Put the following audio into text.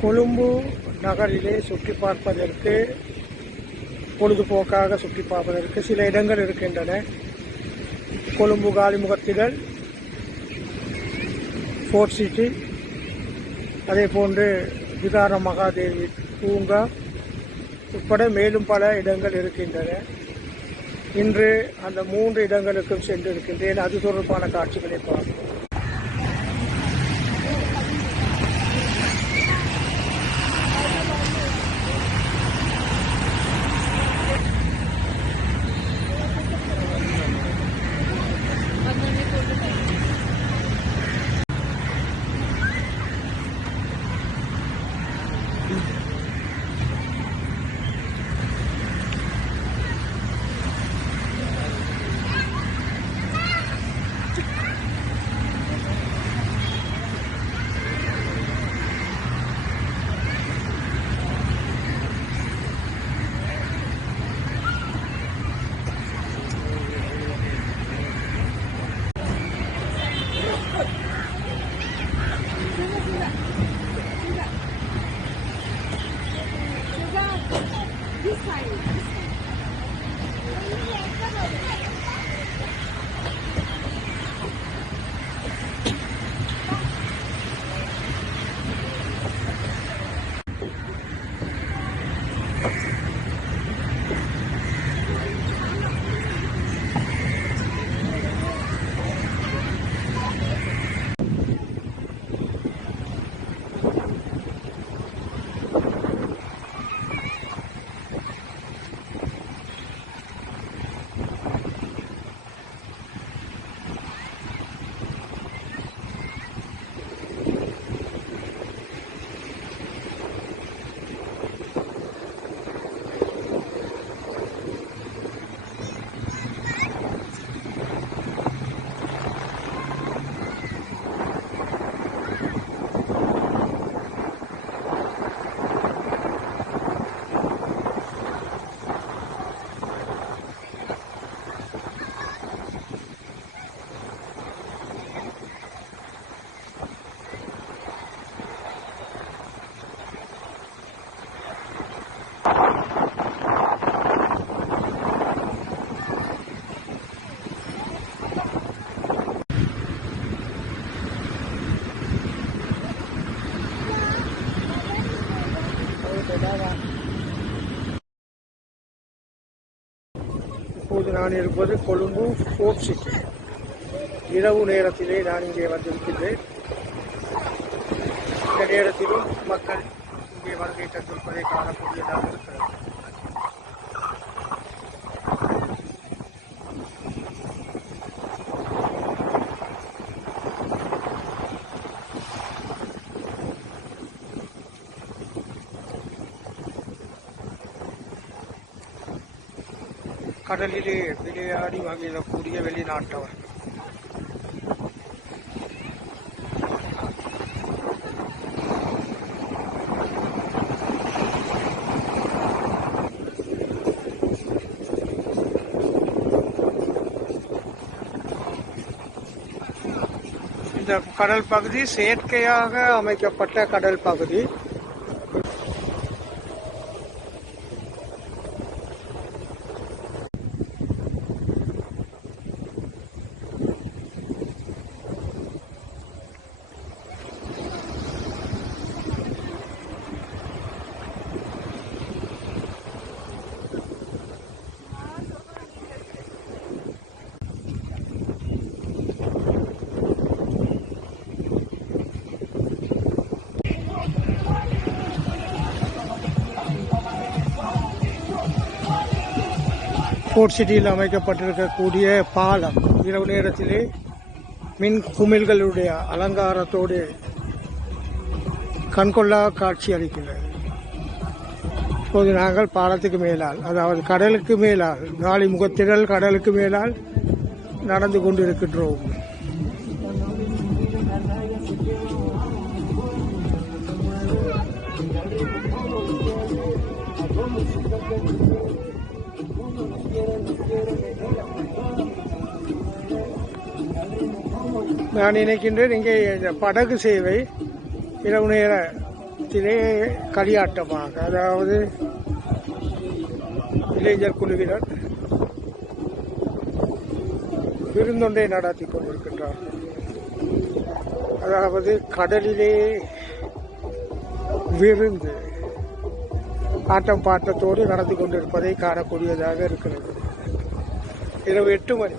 கொழும்பு நகரிலே சுற்றி பார்ப்பதற்கு பொழுதுபோக்காக சுற்றி பார்ப்பதற்கு சில இடங்கள் இருக்கின்றன. கொழும்பு காலிமுகத்திகள் ஃபோர்ட் சிட்டி அதே போன்று விகார மகாதேவி பூங்கா உட்பட மேலும் பல இடங்கள் இருக்கின்றன. இன்று அந்த மூன்று இடங்களுக்கும் சென்றிருக்கின்றேன். அது தொடர்பான காட்சிகளை பார்ப்போம். excited. இப்போது நான் இருப்பது கொழும்பு ஃபோர்ட் சிட்டி இரவு நேரத்திலே நான் இங்கே வந்திருக்கின்றேன். இந்த நேரத்திலும் மக்கள் இங்கே வருகை தந்திருப்பதை காணக்கூடியதாக இருக்கிறது. கடலிலே விளையாடி மகிழக்கூடிய வெளிநாட்டவர். இந்த கடல் பகுதி செயற்கையாக அமைக்கப்பட்ட கடல் பகுதி. ஃபோர்ட் சிட்டியில் அமைக்கப்பட்டிருக்கக்கூடிய பாலம் இரவு நேரத்திலே மின் குமிழ்களுடைய அலங்காரத்தோடு கண்கொள்ளா காட்சி அளிக்கின்றது இப்போது நாங்கள் பாலத்துக்கு மேலால் அதாவது கடலுக்கு மேலால் காலி முகத்திடல் கடலுக்கு மேலால் நடந்து கொண்டிருக்கின்றோம். நான் நினைக்கின்றேன் இங்கே இந்த படகு சேவை இரவு நேரத்திலே களியாட்டமாக அதாவது இளைஞர் குழுவினர் விருந்தொன்றை நடாத்தி கொண்டிருக்கின்றார். அதாவது கடலிலே விருந்து ஆட்டம் பாட்டத்தோடு நடத்தி கொண்டிருப்பதை காணக்கூடியதாக இருக்கிறது. ഇരവ് എട്ട് മണി